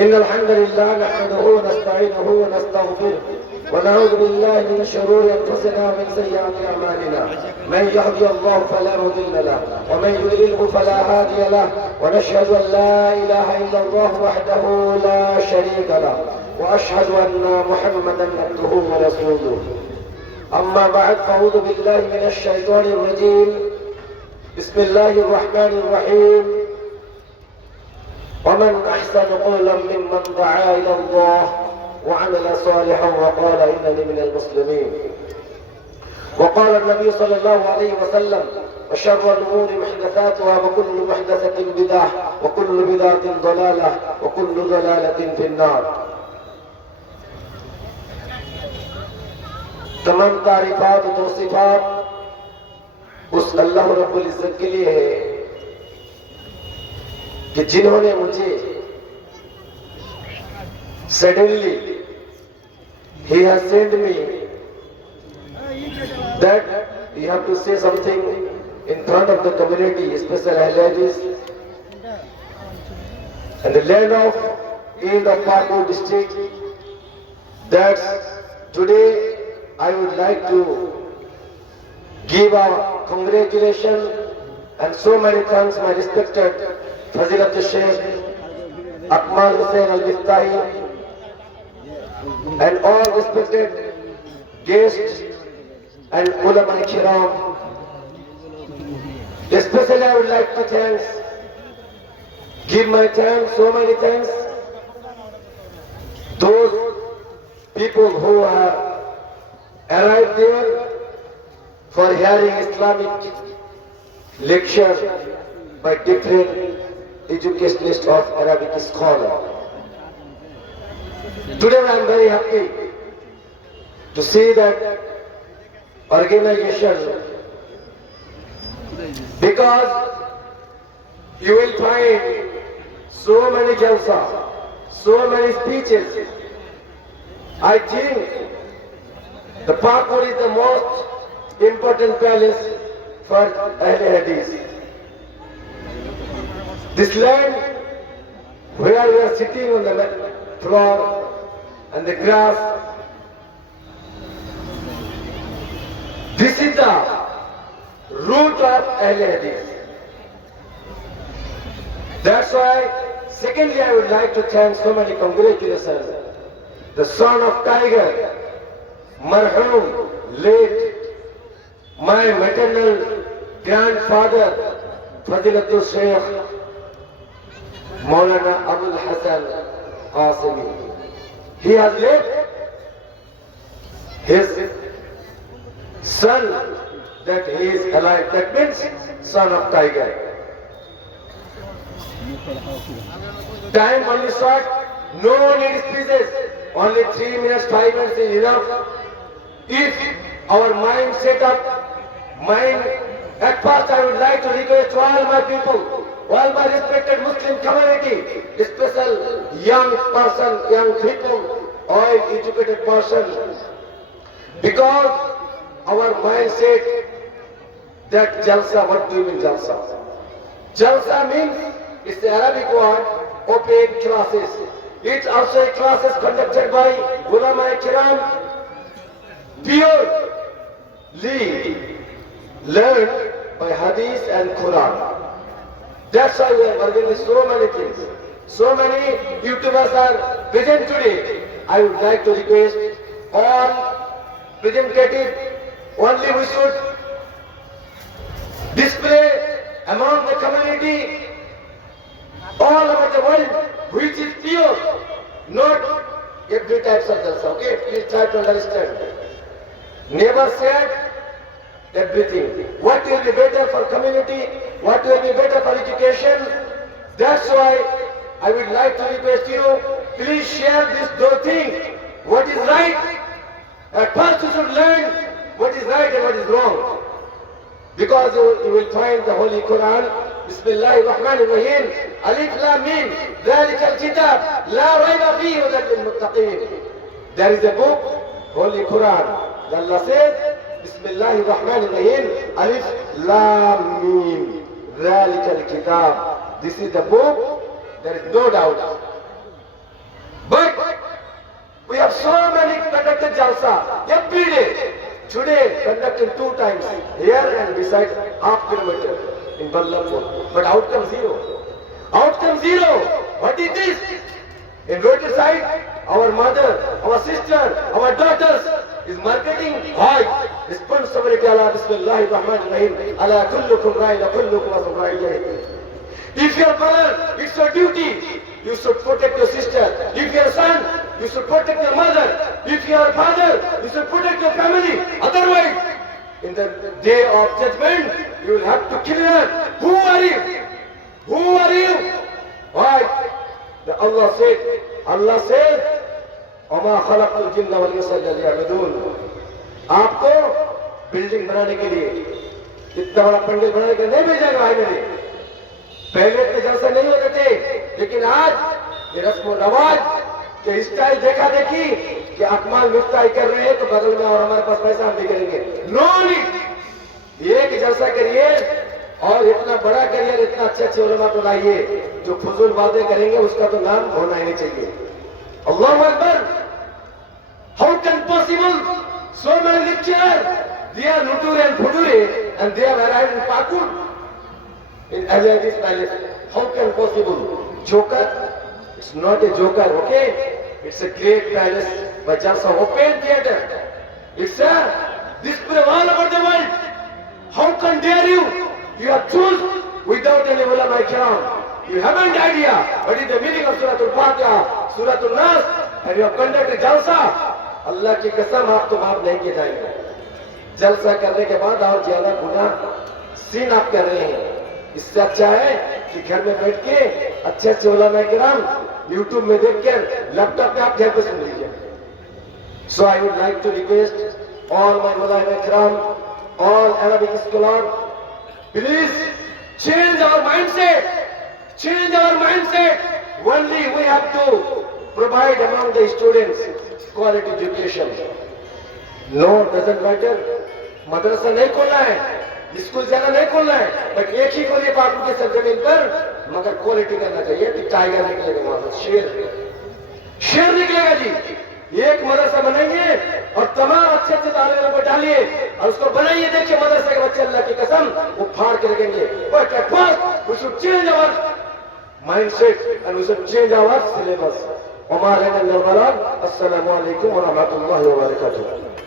إن الحمد لله نحمده ونستعينه ونستغفره ونعوذ بالله من شرور أنفسنا ومن سيئات أعمالنا. من يهدي الله فلا مضل له ومن يضلله فلا هادي له، ونشهد أن لا إله إلا الله وحده لا شريك له، وأشهد أن محمدا عبده ورسوله. أما بعد، فأعوذ بالله من الشيطان الرجيم. بسم الله الرحمن الرحيم. ومن أحسن قولا ممن دعا إلى الله وعمل صالحا وقال إنني من المسلمين. وقال النبي صلى الله عليه وسلم: وشر الأمور محدثاتها وكل محدثة بدعة وكل بدعة ضلالة وكل ضلالة في النار. तमाम तारीफात और तौसीफात उस अल्लाह रब्बुल इज्जत के लिए है कि जिन्होंने मुझे suddenly he has sent me that you have to say something in front of the community, especially Ahl Hadith and the land of Ind of Pakur district. That today I would like to give a congratulations and so many thanks my respected Fazilat Sheikh Akmal Hussain Al-Miftahi and all respected guests and ulama kiram. Especially I would like to give my thanks, so many thanks, those people who have arrived there for hearing Islamic lecture by different educationists of Arabic scholar. Today I am very happy to see that organization, because you will find so many jalsa, so many speeches. I think the Pakur is the most important palace for Ahl Hadith. This land where we are sitting on the floor and the grass, this is the root of Ahl Hadith. That's why, secondly, I would like to thank so many congratulations. The son of Tiger, Marhum, late, my maternal grandfather, Fadilatul Shaykh Maulana Abul Hassan Qasimi. He has left his son that he is alive. That means son of Tiger. Time only short, no need speeches. Only 3 minutes, 5 minutes is enough. If our mind set up, at first I would like to request to all my people, all my respected Muslim community, especially young person, young people, all educated person, because our mindset that Jalsa, what do you mean Jalsa? Jalsa means, it's the Arabic word, open classes. It's also a classes conducted by ulama kiram, purely learned by Hadith and Quran. That's why we are working with so many things. So many YouTubers are present today. I would like to request all representative, only we should display among the community all over the world which is pure, not every types of jalsa. Okay, please try to understand. Never said everything. What will be better for community? What will be better for education? That's why I would like to request you, please share those things. What is right? At first you should learn what is right and what is wrong. Because you will find the Holy Quran. Bismillahir Rahmanir Rahim. Alif Lam Mim. ذَلِكَ الْكِتَابُ لَا رَيْبَ فِيهِ هُدًى لِلْمُتَّقِينَ. There is a book, Holy Quran. Allah says, Bismillahir Rahmanir Rahim. Alif Lam Mim. ذَلِكَ الْكِتَابُ. This is the book. There is no doubt. conducted jalsa every day. Today conducted 2 times here and beside half kilometer in Ballapur. But outcome zero. Outcome zero. What is this? In road side, our mother, our sister, our daughters is marketing high. Responsibility ala Bismillahir Rahmanir Rahim. Ala kullukum ra'in wa kullukum mas'ulun. If your brother, it's your duty. You should protect your sister. If your son, you should protect your mother. If your father, you should protect your family. Otherwise, in the day of judgment, you will have to kill her. Who are you? Who are you? Why? The Allah said, وَمَا خَلَقْتُ الْجِنَّ وَالْإِنسَ إِلَّا لِيَعْبُدُونِ. आपको building बनाने के लिए, इतना बड़ा पंडित बनाने के लिए नहीं भेजा भाई मेरे. पहले तो जलसा नहीं होते थे, लेकिन आज ये रस्म रवाज के स्टाइल देखा देखी कि अकमाल मुफ्ताई कर रहे हैं तो बदल में और हमारे पास पैसा हम भी करेंगे. No need. एक जलसा करिए और इतना बड़ा करियर, इतना अच्छे उलमा तो लाइए. जो फजूल बातें करेंगे उसका तो नाम होना ही नहीं चाहिए. अल्लाहु अकबर. How can possible so many lecturer, they are Nuturi and Puduri and they have arrived in Pakur, in Azadis palace. How can possible? Joker? It's not a joker, okay? It's a great palace, but just an open theater. It's a display all over the world. How can dare you? You have chosen without any ulama kiram. You haven't idea what is the meaning of Surah Al-Fatiha, Surah Al-Nas, and you have conducted jalsa. Allah की कसम आप तो माफ नहीं किए जाएंगे. जलसा करने के बाद और ज्यादा गुनाह सीन आप कर रहे हैं. इससे अच्छा है कि घर में बैठ के अच्छे उलमा किराम यूट्यूब में देखकर लैपटॉप में आप घर पे सुन लीजिए. So I would like to request all my ulama kiram, all Arabic scholars, please change our mindset. Change our mindset. Only we have to provide among the students quality education. No, doesn't matter. मदरसा नहीं खोलना है, school जाना नहीं खोलना है, but एक ही खोलिए बापू के सरजमीन पर, मगर क्वालिटी करना चाहिए. कि टाइगर निकलेगा वहां से, शेर निकलेगा जी. एक मदरसा बनाइए और तमाम अच्छे तालिबान को डालिए और उसको बनाइए. देखिए मदरसा के बच्चे अल्लाह की कसम वो फाड़ के रखेंगे. But at first we should change our mindset and we should change our syllabus. Assalamu alaikum wa rahmatullahi wa barakatuh.